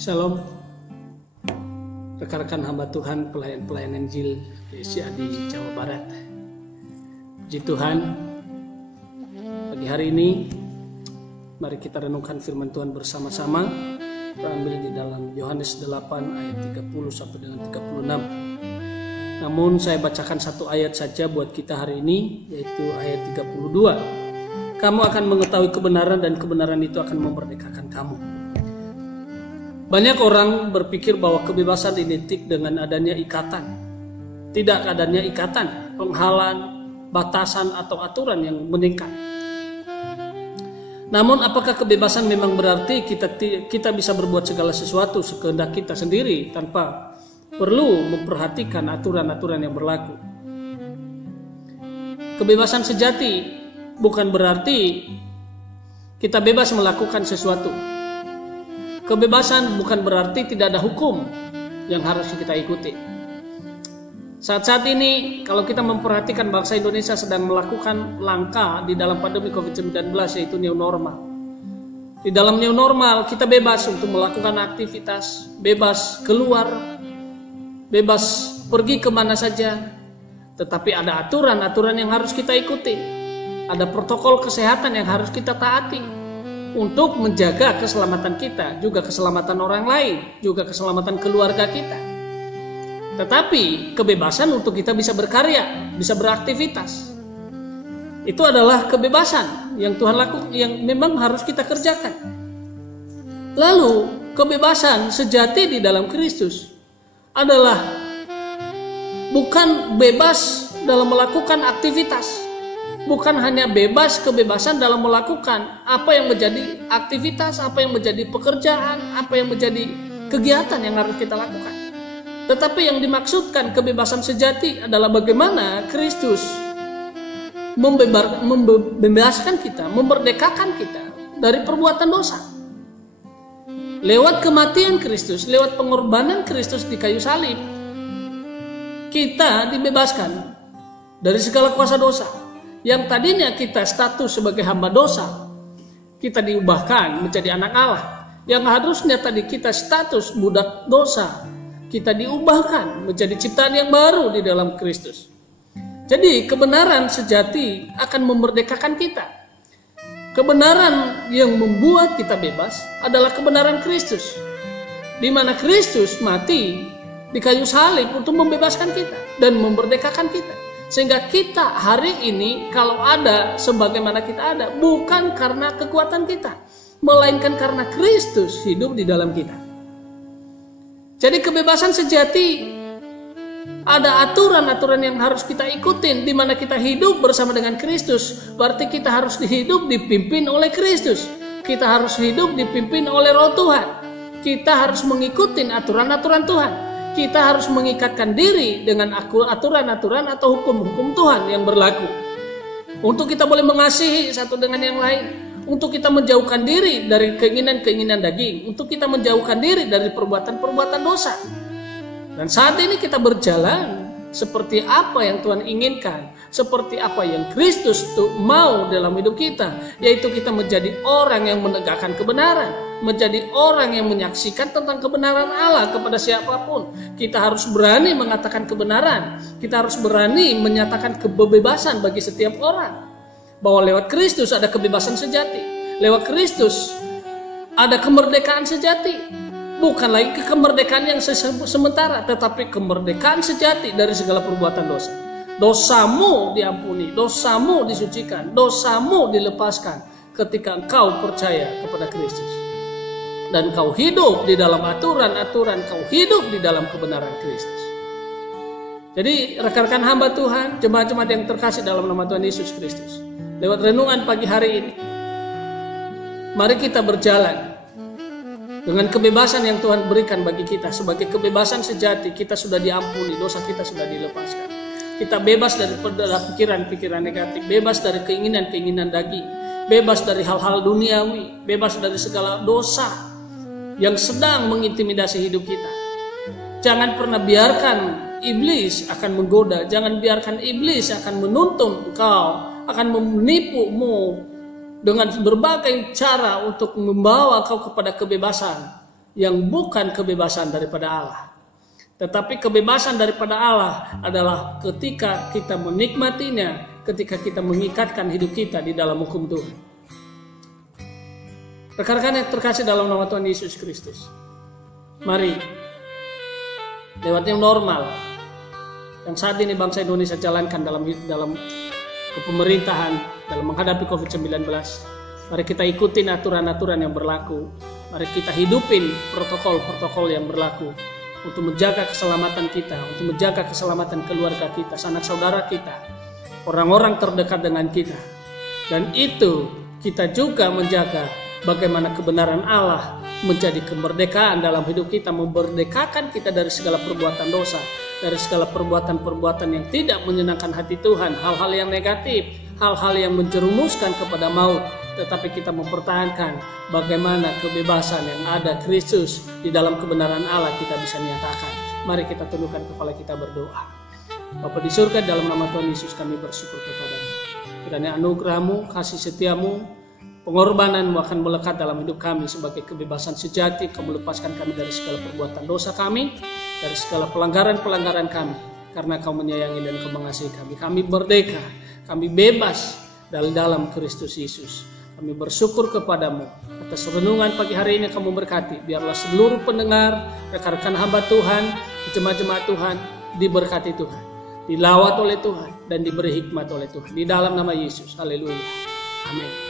Shalom, rekan-rekan hamba Tuhan, pelayan-pelayan Injil GSCA di Jawa Barat. Puji Tuhan, pagi hari ini mari kita renungkan firman Tuhan bersama-sama. Terambil di dalam Yohanes 8 ayat 30 sampai dengan 36. Namun saya bacakan satu ayat saja buat kita hari ini, yaitu ayat 32. Kamu akan mengetahui kebenaran dan kebenaran itu akan memerdekakan kamu. Banyak orang berpikir bahwa kebebasan identik dengan adanya ikatan. Tidak adanya ikatan, penghalang, batasan atau aturan yang meningkat. Namun apakah kebebasan memang berarti kita bisa berbuat segala sesuatu sekehendak kita sendiri tanpa perlu memperhatikan aturan-aturan yang berlaku? Kebebasan sejati bukan berarti kita bebas melakukan sesuatu. Kebebasan bukan berarti tidak ada hukum yang harus kita ikuti. Saat-saat ini kalau kita memperhatikan bangsa Indonesia sedang melakukan langkah di dalam pandemi COVID-19, yaitu new normal. Di dalam new normal kita bebas untuk melakukan aktivitas, bebas keluar, bebas pergi kemana saja. Tetapi ada aturan-aturan yang harus kita ikuti. Ada protokol kesehatan yang harus kita taati untuk menjaga keselamatan kita, juga keselamatan orang lain, juga keselamatan keluarga kita. Tetapi kebebasan untuk kita bisa berkarya, bisa beraktivitas, itu adalah kebebasan yang Tuhan lakukan, yang memang harus kita kerjakan. Lalu kebebasan sejati di dalam Kristus adalah bukan bebas dalam melakukan aktivitas, bukan hanya kebebasan dalam melakukan apa yang menjadi aktivitas, apa yang menjadi pekerjaan, apa yang menjadi kegiatan yang harus kita lakukan. Tetapi yang dimaksudkan kebebasan sejati adalah bagaimana Kristus membebaskan kita, memerdekakan kita dari perbuatan dosa. Lewat kematian Kristus, lewat pengorbanan Kristus di kayu salib, kita dibebaskan dari segala kuasa dosa. Yang tadinya kita status sebagai hamba dosa, kita diubahkan menjadi anak Allah. Yang harusnya tadi kita status budak dosa, kita diubahkan menjadi ciptaan yang baru di dalam Kristus. Jadi kebenaran sejati akan memerdekakan kita. Kebenaran yang membuat kita bebas adalah kebenaran Kristus, di mana Kristus mati di kayu salib untuk membebaskan kita dan memerdekakan kita. Sehingga kita hari ini kalau ada sebagaimana kita ada, bukan karena kekuatan kita, melainkan karena Kristus hidup di dalam kita. Jadi kebebasan sejati ada aturan-aturan yang harus kita ikutin, di mana kita hidup bersama dengan Kristus. Berarti kita harus hidup dipimpin oleh Kristus. Kita harus hidup dipimpin oleh Roh Tuhan. Kita harus mengikuti aturan-aturan Tuhan. Kita harus mengikatkan diri dengan aturan-aturan atau hukum-hukum Tuhan yang berlaku. Untuk kita boleh mengasihi satu dengan yang lain. Untuk kita menjauhkan diri dari keinginan-keinginan daging. Untuk kita menjauhkan diri dari perbuatan-perbuatan dosa. Dan saat ini kita berjalan seperti apa yang Tuhan inginkan. Seperti apa yang Kristus mau dalam hidup kita. Yaitu kita menjadi orang yang menegakkan kebenaran. Menjadi orang yang menyaksikan tentang kebenaran Allah kepada siapapun. Kita harus berani mengatakan kebenaran. Kita harus berani menyatakan kebebasan bagi setiap orang. Bahwa lewat Kristus ada kebebasan sejati. Lewat Kristus ada kemerdekaan sejati. Bukan lagi kemerdekaan yang sementara, tetapi kemerdekaan sejati dari segala perbuatan dosa. Dosamu diampuni, dosamu disucikan, dosamu dilepaskan ketika engkau percaya kepada Kristus. Dan kau hidup di dalam aturan-aturan, kau hidup di dalam kebenaran Kristus. Jadi rekan-rekan hamba Tuhan, jemaat-jemaat yang terkasih dalam nama Tuhan Yesus Kristus, lewat renungan pagi hari ini, mari kita berjalan dengan kebebasan yang Tuhan berikan bagi kita. Sebagai kebebasan sejati, kita sudah diampuni, dosa kita sudah dilepaskan. Kita bebas dari pikiran-pikiran negatif, bebas dari keinginan-keinginan daging, bebas dari hal-hal duniawi, bebas dari segala dosa yang sedang mengintimidasi hidup kita. Jangan pernah biarkan iblis akan menggoda, jangan biarkan iblis akan menuntun engkau, akan menipumu dengan berbagai cara untuk membawa kau kepada kebebasan yang bukan kebebasan daripada Allah. Tetapi kebebasan daripada Allah adalah ketika kita menikmatinya, ketika kita mengikatkan hidup kita di dalam hukum Tuhan. Rekan-rekan yang terkasih dalam nama Tuhan Yesus Kristus, mari lewat yang normal yang saat ini bangsa Indonesia jalankan dalam kepemerintahan, dalam menghadapi COVID-19, mari kita ikutin aturan-aturan yang berlaku. Mari kita hidupin protokol-protokol yang berlaku untuk menjaga keselamatan kita, untuk menjaga keselamatan keluarga kita, sanak saudara kita, orang-orang terdekat dengan kita. Dan itu kita juga menjaga bagaimana kebenaran Allah menjadi kemerdekaan dalam hidup kita, memerdekakan kita dari segala perbuatan dosa, dari segala perbuatan-perbuatan yang tidak menyenangkan hati Tuhan, hal-hal yang negatif, hal-hal yang menjerumuskan kepada maut. Tetapi kita mempertahankan bagaimana kebebasan yang ada Kristus di dalam kebenaran Allah kita bisa nyatakan. Mari kita tundukkan kepala kita berdoa. Bapa di surga, dalam nama Tuhan Yesus kami bersyukur kepadamu. Kiranya anugerah-Mu, kasih setia-Mu, pengorbanan-Mu akan melekat dalam hidup kami sebagai kebebasan sejati. Kamu lepaskan kami dari segala perbuatan dosa kami, dari segala pelanggaran-pelanggaran kami. Karena Kau menyayangi dan Kau mengasihi kami. Kami merdeka, kami bebas dari dalam Kristus Yesus. Kami bersyukur kepadamu atas renungan pagi hari ini. Kamu berkati. Biarlah seluruh pendengar, rekan-rekan hamba Tuhan, jemaat-jemaat Tuhan diberkati Tuhan, dilawat oleh Tuhan, dan diberi hikmat oleh Tuhan. Di dalam nama Yesus. Haleluya. Amin.